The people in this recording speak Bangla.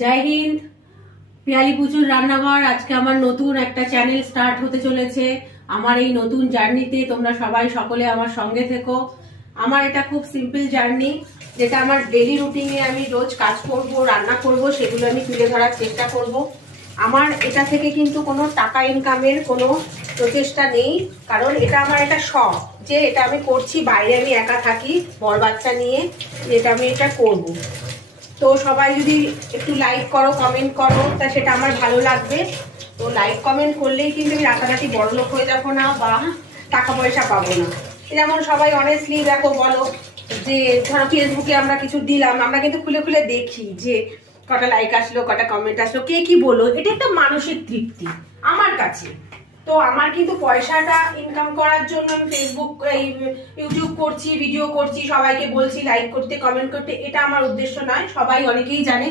জয় হিন্দ। পিয়ালি পুচুর রান্নাঘর আজকে আমার নতুন একটা চ্যানেল স্টার্ট হতে চলেছে। আমার এই নতুন জার্নিতে তোমরা সবাই সকলে আমার সঙ্গে থেকো। আমার এটা খুব সিম্পল জার্নি, যেটা আমার ডেলি রুটিনে আমি রোজ কাজ করব, রান্না করব, সেগুলো আমি তুলে ধরার চেষ্টা করব। আমার এটা থেকে কিন্তু কোনো টাকা ইনকামের কোনো প্রচেষ্টা নেই, কারণ এটা আমার একটা শখ, যে এটা আমি করছি। বাইরে আমি একা থাকি বর বাচ্চা নিয়ে, যেটা আমি এটা করব। তো সবাই যদি একটু লাইক করো, কমেন্ট করো, তা সেটা আমার ভালো লাগবে। তো লাইক কমেন্ট করলেই কিন্তু আমি রাতারাতি বড়লোক হয়ে যাবো না, বা টাকা পয়সা পাবো না। যেমন সবাই অনেস্টলি দেখো বলো, যে ধরো ফেসবুকে আমরা কিছু দিলাম, আমরা কিন্তু খুলে খুলে দেখি যে কটা লাইক আসলো, কটা কমেন্ট আসলো, কে কি বলো। এটা একটা মানসিক তৃপ্তি আমার কাছে। তো আমার কিন্তু পয়সাটা ইনকাম করার জন্য আমি ফেসবুক, ইউটিউব করছি, ভিডিও করছি, সবাইকে বলছি লাইক করতে, কমেন্ট করতে, এটা আমার উদ্দেশ্য নয়। সবাই অনেকেই জানে।